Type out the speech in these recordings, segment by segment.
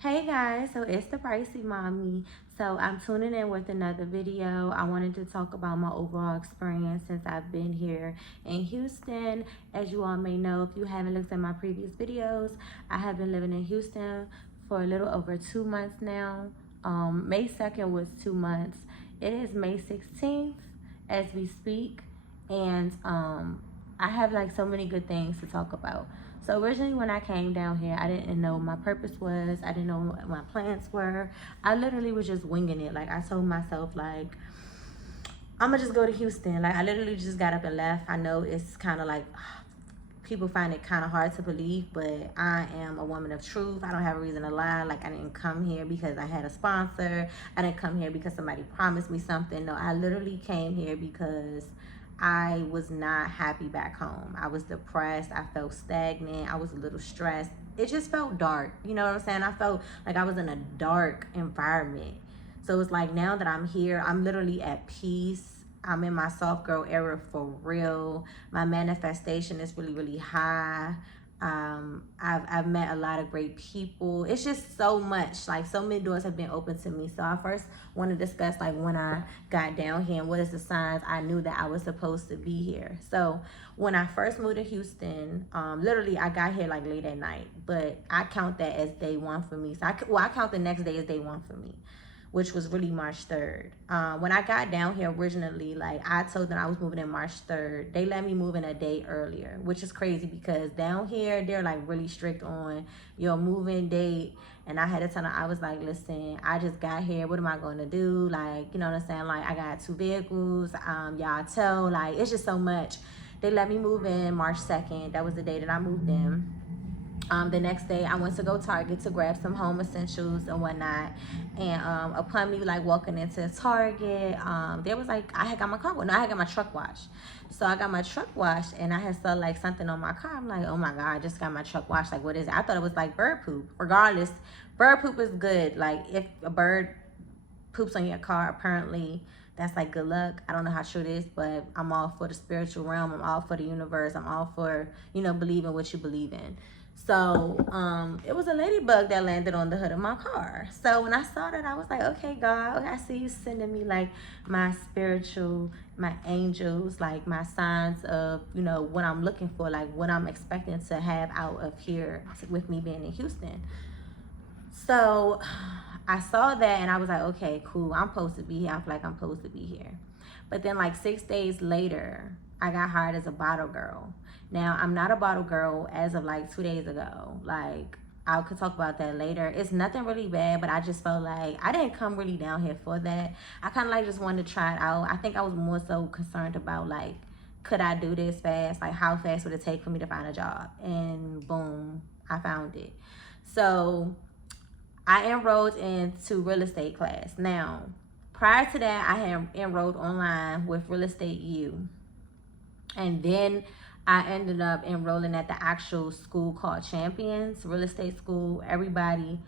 Hey guys, so it's the Pricey Mommy. So I'm tuning in with another video. I wanted to talk about my overall experience since I've been here in Houston. As you all may know, if you haven't looked at my previous videos, I have been living in Houston for a little over 2 months now. May 2nd was 2 months. It is May 16th as we speak, and I have like so many good things to talk about. So originally when I came down here, I didn't know what my purpose was. I didn't know what my plans were. I literally was just winging it. Like I told myself like, I'm gonna just go to Houston. Like I literally just got up and left. I know it's kind of like, people find it kind of hard to believe, but I am a woman of truth. I don't have a reason to lie. Like I didn't come here because I had a sponsor. I didn't come here because somebody promised me something. No, I literally came here because I was not happy back home. I was depressed. I felt stagnant. I was a little stressed. It just felt dark. You know what I'm saying? I felt like I was in a dark environment. So it's like now that I'm here, I'm literally at peace. I'm in my soft girl era for real. My manifestation is really, really high. I've met a lot of great people. It's just so much, like so many doors have been open to me. So I first want to discuss like when I got down here and what is the signs I knew that I was supposed to be here. So when I first moved to Houston, literally I got here like late at night, but I count that as day one for me. So I count the next day as day one for me, which was really March 3rd. When I got down here originally, like I told them I was moving in March 3rd. They let me move in a day earlier, which is crazy because down here, they're like really strict on your moving date. And I had to tell them, I was like, listen, I just got here. What am I going to do? Like, you know what I'm saying? Like I got 2 vehicles, y'all tow, like it's just so much. They let me move in March 2nd. That was the day that I moved in. The next day I went to go Target to grab some home essentials and whatnot, and upon me like walking into Target, there was like I had got my car washed. No, I had got my truck washed. So I got my truck washed and I had saw like something on my car. I'm like, oh my god, I just got my truck washed. Like what is it? I thought it was like bird poop. Regardless, bird poop is good. Like if a bird poops on your car, apparently that's like good luck. I don't know how true it is, but I'm all for the spiritual realm. I'm all for the universe. I'm all for, you know, believing what you believe in. So it was a ladybug that landed on the hood of my car. So when I saw that, I was like, okay, God, I see you sending me like my spiritual, my angels, like my signs of, you know, what I'm looking for, like what I'm expecting to have out of here with me being in Houston. So I saw that and I was like, okay, cool. I'm supposed to be here. I feel like I'm supposed to be here. But then like 6 days later, I got hired as a bottle girl. Now, I'm not a bottle girl as of like 2 days ago. Like, I could talk about that later. It's nothing really bad, but I just felt like I didn't come really down here for that. I kind of like just wanted to try it out. I think I was more so concerned about like, could I do this fast? Like, how fast would it take for me to find a job? And boom, I found it. So I enrolled into real estate class. Now, prior to that, I had enrolled online with Real Estate U. And then I ended up enrolling at the actual school called Champions Real Estate School. Everybody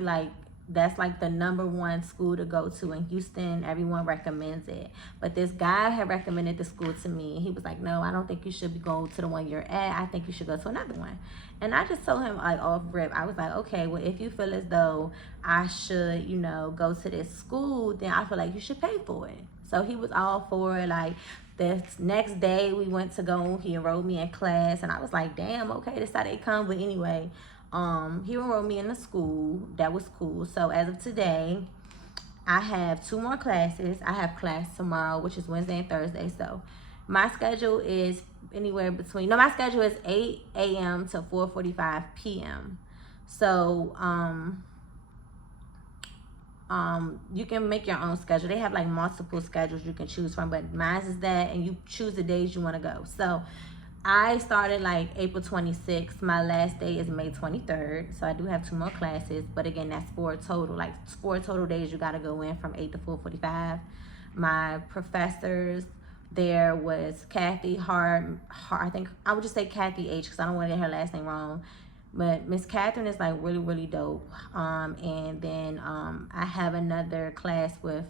like that's like the #1 school to go to in Houston. Everyone recommends it. But this guy had recommended the school to me. He was like, no, I don't think you should go to the one you're at. I think you should go to another one. And I just told him like off rip, I was like, okay, well, if you feel as though I should, you know, go to this school, then I feel like you should pay for it. So he was all for it. Like the next day we went to go, he enrolled me in class and I was like, damn, okay, this how they come. But anyway, he enrolled me in the school. That was cool. So as of today, I have 2 more classes. I have class tomorrow, which is Wednesday and Thursday. So my schedule is anywhere between, no, my schedule is 8 a.m. to 4:45 p.m. So you can make your own schedule. They have like multiple schedules you can choose from, but mine is that, and you choose the days you want to go. So I started like April 26th. My last day is May 23rd. So I do have 2 more classes, but again, that's 4 total. Like 4 total days you got to go in from 8 to 4:45. My professors there was Kathy Hart. I think I would just say Kathy H because I don't want to get her last name wrong. But Miss Catherine is like really, really dope. And then I have another class with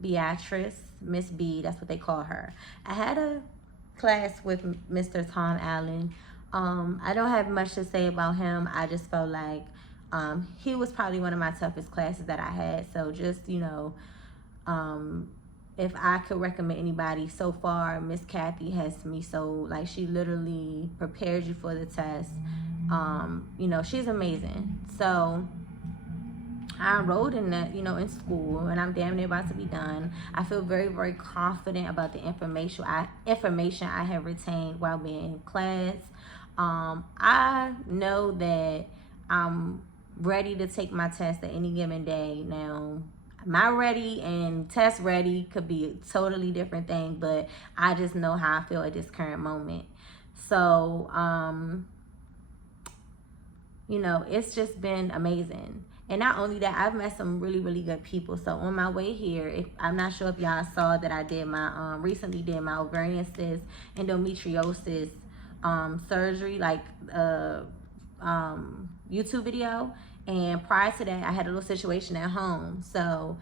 Beatrice, Miss B, that's what they call her. I had a class with Mr. Tom Allen. I don't have much to say about him. I just felt like he was probably one of my toughest classes that I had. So just, um, if I could recommend anybody so far, Miss Kathy has me so, like, she literally prepares you for the test. She's amazing. So I enrolled in that, in school, and I'm damn near about to be done. I feel very, very confident about the information I have retained while being in class. I know that I'm ready to take my test at any given day. Now, my ready and test ready could be a totally different thing, but I just know how I feel at this current moment. So, it's just been amazing. And not only that, I've met some really, really good people. So on my way here, I'm not sure if y'all saw that I did my recently did my ovarian cyst endometriosis surgery, like YouTube video. And prior to that, I had a little situation at home. So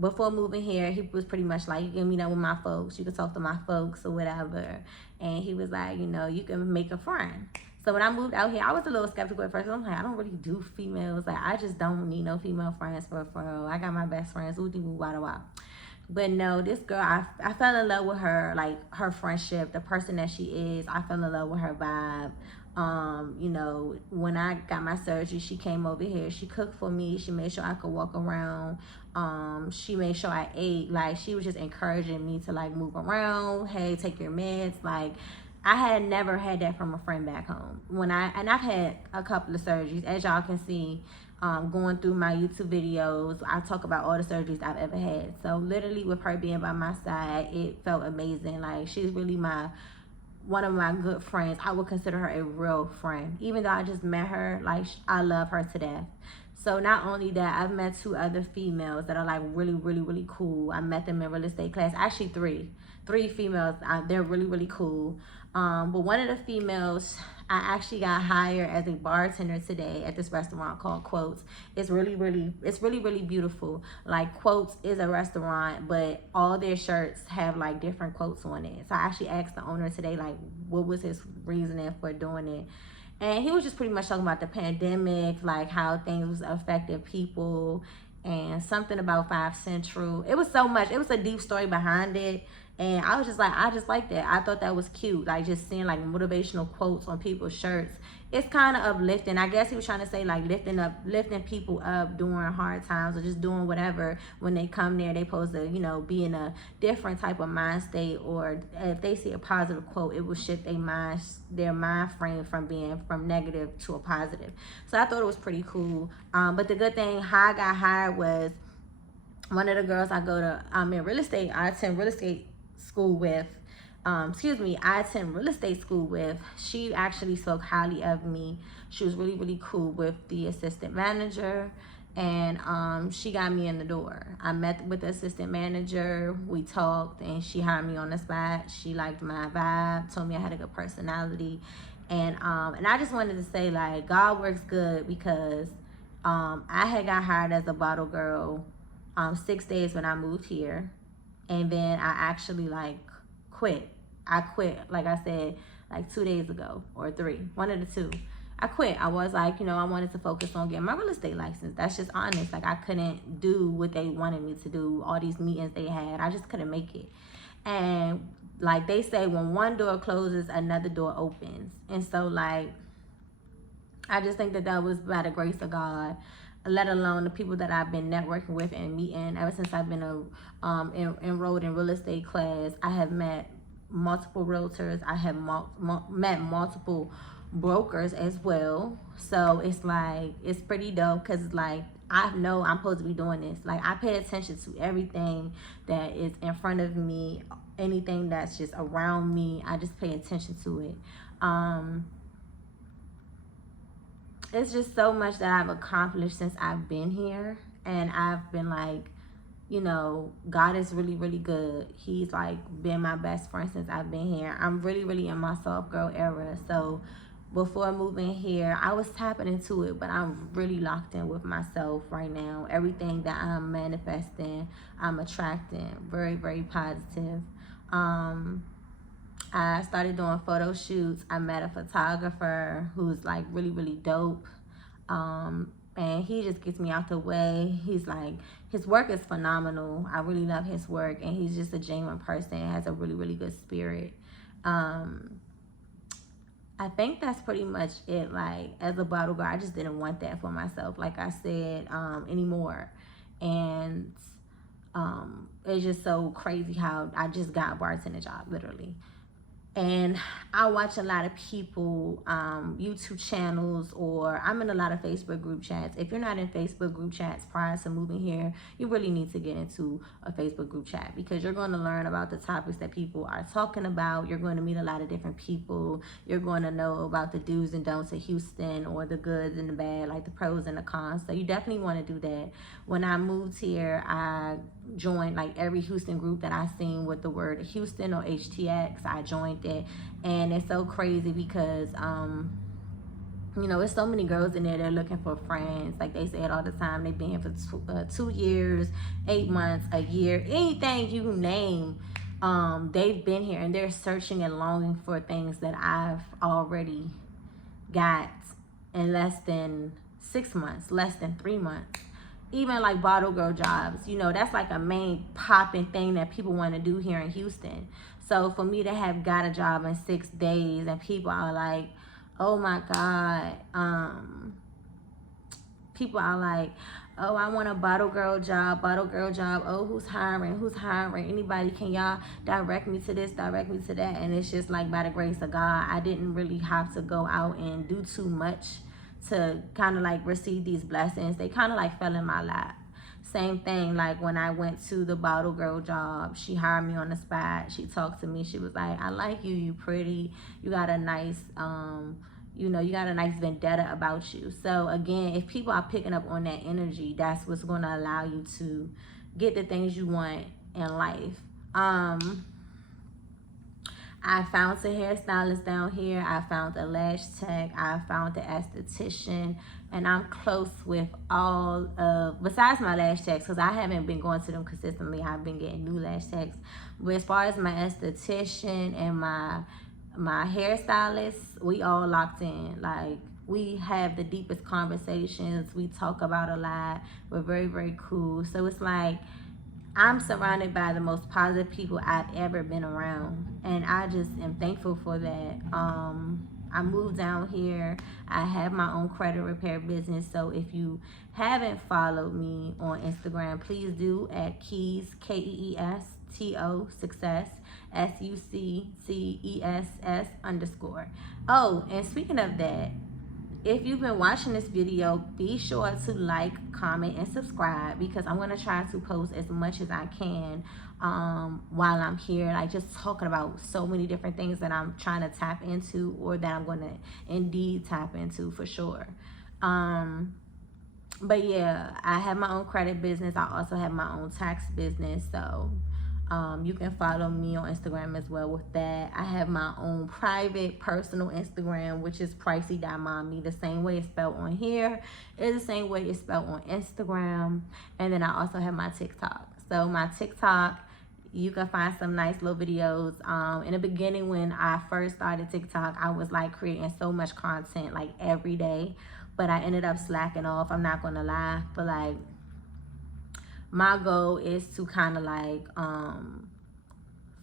before moving here, he was pretty much like, you can meet up with my folks, you can talk to my folks or whatever. And he was like, you can make a friend. So when I moved out here, I was a little skeptical at first. I'm like, I don't really do females. Like, I just don't need no female friends for real. I got my best friends. But no, this girl, I fell in love with her, like her friendship, the person that she is. I fell in love with her vibe. When I got my surgery, she came over here. She cooked for me. She made sure I could walk around. She made sure I ate. Like, she was just encouraging me to, like, move around. Hey, take your meds. Like, I had never had that from a friend back home. And I've had a couple of surgeries, as y'all can see, going through my YouTube videos. I talk about all the surgeries I've ever had. So literally, with her being by my side, it felt amazing. Like, she's really one of my good friends. I would consider her a real friend. Even though I just met her, like, I love her to death. So not only that, I've met 2 other females that are, like, really, really, really cool. I met them in real estate class. Actually, three females. They're really, really cool. But one of the females, I actually got hired as a bartender today at this restaurant called Quotes. It's really, really beautiful. Like, Quotes is a restaurant, but all their shirts have, like, different quotes on it. So I actually asked the owner today, like, what was his reasoning for doing it. And he was just pretty much talking about the pandemic, like how things affected people, and something about 5 Central. It was so much. It was a deep story behind it. And I was just like, I just like that. I thought that was cute. Like, just seeing, like, motivational quotes on people's shirts. It's kind of uplifting. I guess he was trying to say, like, lifting people up during hard times, or just doing whatever. When they come there, they supposed to, be in a different type of mind state. Or if they see a positive quote, it will shift their mind frame from negative to a positive. So I thought it was pretty cool. But the good thing, how I got hired was, one of the girls I attend real estate school with, I attend real estate school with, she actually spoke highly of me. She was really, really cool with the assistant manager, and she got me in the door. I met with the assistant manager, we talked, and she hired me on the spot. She liked my vibe, told me I had a good personality, and I just wanted to say, like, God works good, because I had got hired as a bottle girl 6 days when I moved here. And then I actually, like, quit. I quit, like I said, like 2 days ago, or 3, one of the 2. I quit. I was like, I wanted to focus on getting my real estate license. That's just honest. Like, I couldn't do what they wanted me to do, all these meetings they had. I just couldn't make it. And like they say, when one door closes, another door opens. And so, like, I just think that was by the grace of God, let alone the people that I've been networking with and meeting ever since I've been enrolled in real estate class. I have met multiple realtors. I have met multiple brokers as well. So it's like, it's pretty dope, because like, I know I'm supposed to be doing this. Like, I pay attention to everything that is in front of me, anything that's just around me. I just pay attention to it. It's just so much that I've accomplished since I've been here, and I've been like, God is really, really good. He's like been my best friend since I've been here. I'm really, really in my soft girl era. So before moving here, I was tapping into it, but I'm really locked in with myself right now. Everything that I'm manifesting, I'm attracting. Very, very positive. I started doing photo shoots. I met a photographer who's like really, really dope. And he just gets me out the way. He's like, his work is phenomenal. I really love his work, and he's just a genuine person. Has a really, really good spirit. I think that's pretty much it. Like, as a bottle girl, I just didn't want that for myself, like I said, anymore. And it's just so crazy how I just got a bartender job, literally. And I watch a lot of people YouTube channels, or I'm in a lot of Facebook group chats. If you're not in Facebook group chats prior to moving here, you really need to get into a Facebook group chat, because you're going to learn about the topics that people are talking about. You're going to meet a lot of different people. You're going to know about the do's and don'ts of Houston, or the goods and the bad, like the pros and the cons. So you definitely want to do that. When I moved here, I joined like every Houston group that I seen with the word Houston or HTX. I joined it, and it's so crazy because you know, it's so many girls in there that are looking for friends. Like they say it all the time. They've been here for 2 years, 8 months, a year, anything you name. They've been here, and they're searching and longing for things that I've already got in less than 6 months, less than 3 months. Even like bottle girl jobs, you know, that's like a main popping thing that people want to do here in Houston. So for me to have got a job in 6 days, and people are like, oh my God, people are like, oh, I want a bottle girl job, oh, who's hiring, anybody, can y'all direct me to this, direct me to that? And it's just like, by the grace of God, I didn't really have to go out and do too much to kind of like receive these blessings. They kind of like fell in my lap. Same thing, like when I went to the bottle girl job, she hired me on the spot. She talked to me. She was like, I like you. You pretty. You got a nice, you know, you got a nice vendetta about you. So again, if people are picking up on that energy, that's what's going to allow you to get the things you want in life. I found a hairstylist down here. I found a lash tech. I found an esthetician. And I'm close with all of, besides my lash techs, because I haven't been going to them consistently. I've been getting new lash techs. But as far as my esthetician and my hairstylist, we all locked in. Like, we have the deepest conversations. We talk about a lot. We're very, very cool. So it's like, I'm surrounded by the most positive people I've ever been around, and I just am thankful for that. I moved down here. I have my own credit repair business, so if you haven't followed me on Instagram, please do, at Keys, KEESTO, success, SUCCESS_. Oh, and speaking of that, if you've been watching this video, be sure to like, comment, and subscribe, because I'm going to try to post as much as I can while I'm here. Like, just talking about so many different things that I'm trying to tap into, or that I'm going to indeed tap into for sure. But yeah, I have my own credit business. I also have my own tax business. So you can follow me on Instagram as well with that. I have my own private personal Instagram, which is pricey.mommy. The same way it's spelled on here is the same way it's spelled on Instagram. And then I also have my TikTok. So my TikTok, you can find some nice little videos. In the beginning, when I first started TikTok, I was like creating so much content like every day, but I ended up slacking off. I'm not gonna lie, but like, my goal is to kind of like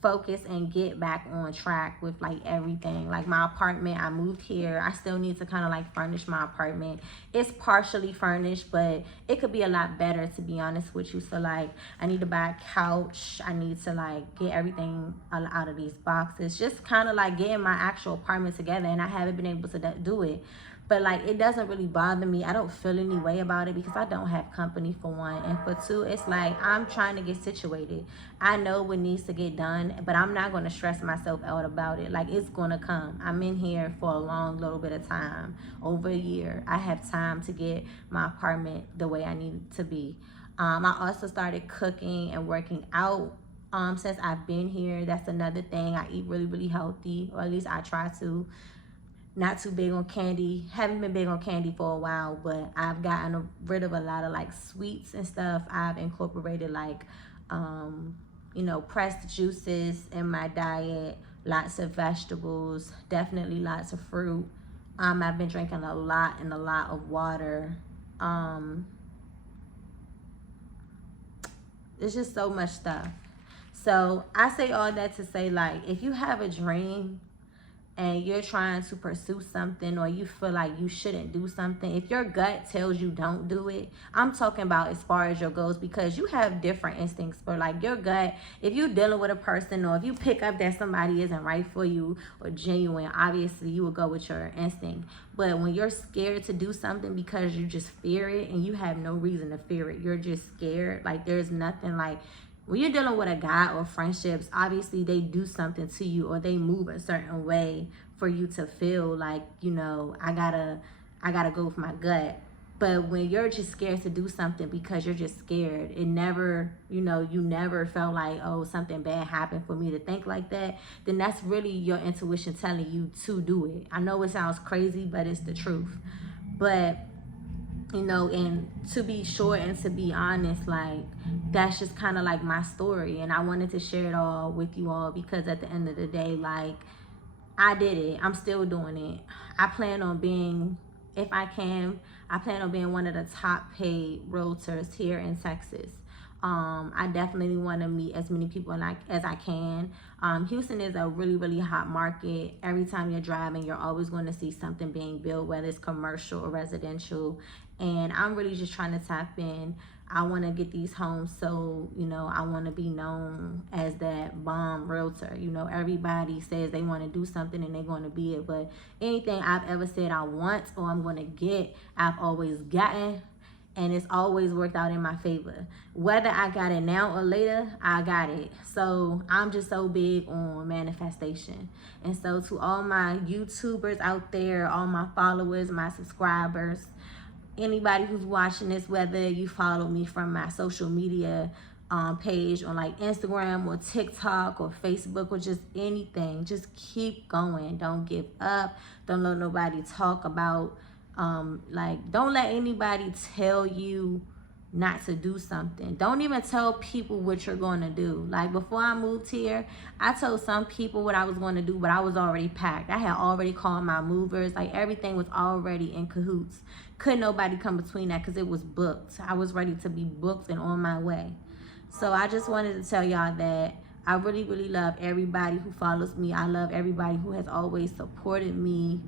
focus and get back on track with like everything. Like my apartment, I moved here. I still need to kind of like furnish my apartment. It's partially furnished, but it could be a lot better, to be honest with you. So like, I need to buy a couch. I need to like get everything out of these boxes. Just kind of like getting my actual apartment together, and I haven't been able to do it. But like, it doesn't really bother me. I don't feel any way about it, because I don't have company, for one. And for two, it's like, I'm trying to get situated. I know what needs to get done, but I'm not going to stress myself out about it. Like, it's going to come. I'm in here for a long little bit of time, over a year. I have time to get my apartment the way I need it to be. I also started cooking and working out since I've been here. That's another thing. I eat really, really healthy, or at least I try to. Not too big on candy. Haven't been big on candy for a while, but I've gotten rid of a lot of like sweets and stuff. I've incorporated like, you know, pressed juices in my diet. lots of vegetables, definitely lots of fruit. I've been drinking a lot of water. It's just so much stuff. So I say all that to say, like, if you have a dream and you're trying to pursue something, or you feel like you shouldn't do something, if your gut tells you don't do it, I'm talking about as far as your goals, because you have different instincts. But like your gut, if you're dealing with a person, or if you pick up that somebody isn't right for you or genuine, obviously you will go with your instinct. But when you're scared to do something because you just fear it, and you have no reason to fear it, you're just scared, like there's nothing, like when you're dealing with a guy or friendships, obviously they do something to you, or they move a certain way for you to feel like, you know, I gotta go with my gut. But when you're just scared to do something because you're just scared, it never, you know, you never felt like, oh, something bad happened for me to think like that, then that's really your intuition telling you to do it. I know it sounds crazy, but it's the truth. But you know, and to be short and to be honest, like that's just kind of like my story, and I wanted to share it all with you all, because at the end of the day, like, I did it. I'm still doing it. I plan on being, if I can, I plan on being one of the top paid realtors here in Texas. I definitely want to meet as many people as I can. Houston is a really hot market. Every time you're driving, you're always going to see something being built, whether it's commercial or residential. And I'm really just trying to tap in. I want to get these homes, so, you know, I want to be known as that bomb realtor. You know, everybody says they want to do something and they're going to be it, but anything I've ever said I want or I'm going to get, I've always gotten, and it's always worked out in my favor. Whether I got it now or later, I got it. So I'm just so big on manifestation. And so to all my YouTubers out there, all my followers, my subscribers, anybody who's watching this, whether you follow me from my social media page on like Instagram or TikTok or Facebook or just anything, just keep going. Don't give up. Don't let nobody talk about like, don't let anybody tell you not to do something. Don't even tell people what you're going to do. Like before I moved here, I told some people what I was going to do, but I was already packed. I had already called my movers. Like everything was already in cahoots. Couldn't nobody come between that because it was booked. I was ready to be booked and on my way. So I just wanted to tell y'all that I really love everybody who follows me. I love everybody who has always supported me.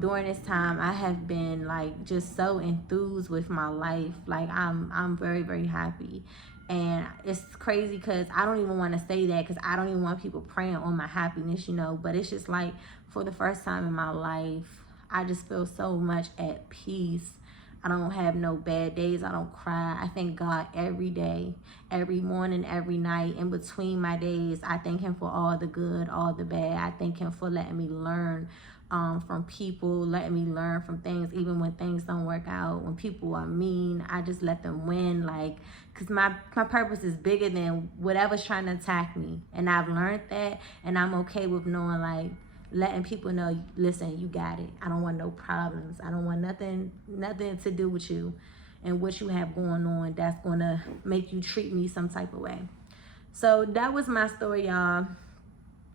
During this time, I have been like just so enthused with my life. Like I'm very happy, and it's crazy because I don't even want to say that, because I don't even want people praying on my happiness, you know. But it's just like, for the first time in my life, I just feel so much at peace. I don't have no bad days. I don't cry. I thank God every day, every morning, every night. In between my days, I thank him for all the good, all the bad. I thank him for letting me learn from people, letting me learn from things, even when things don't work out. When people are mean, I just let them win, like, because my purpose is bigger than whatever's trying to attack me. And I've learned that, and I'm okay with knowing, like, letting people know, listen, you got it. I don't want no problems. I don't want nothing to do with you and what you have going on that's going to make you treat me some type of way. So that was my story, y'all.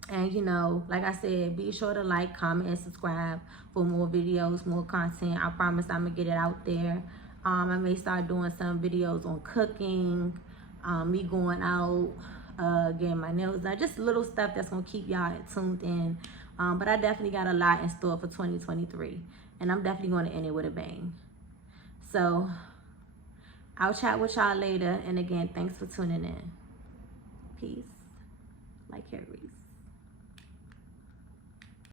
And, you know, like I said, be sure to like, comment, and subscribe for more videos, more content. I promise I'm going to get it out there. I may start doing some videos on cooking, me going out, getting my nails done, just little stuff that's going to keep y'all tuned in. But I definitely got a lot in store for 2023. And I'm definitely going to end it with a bang. So I'll chat with y'all later. And again, thanks for tuning in. Peace. Like Harry's.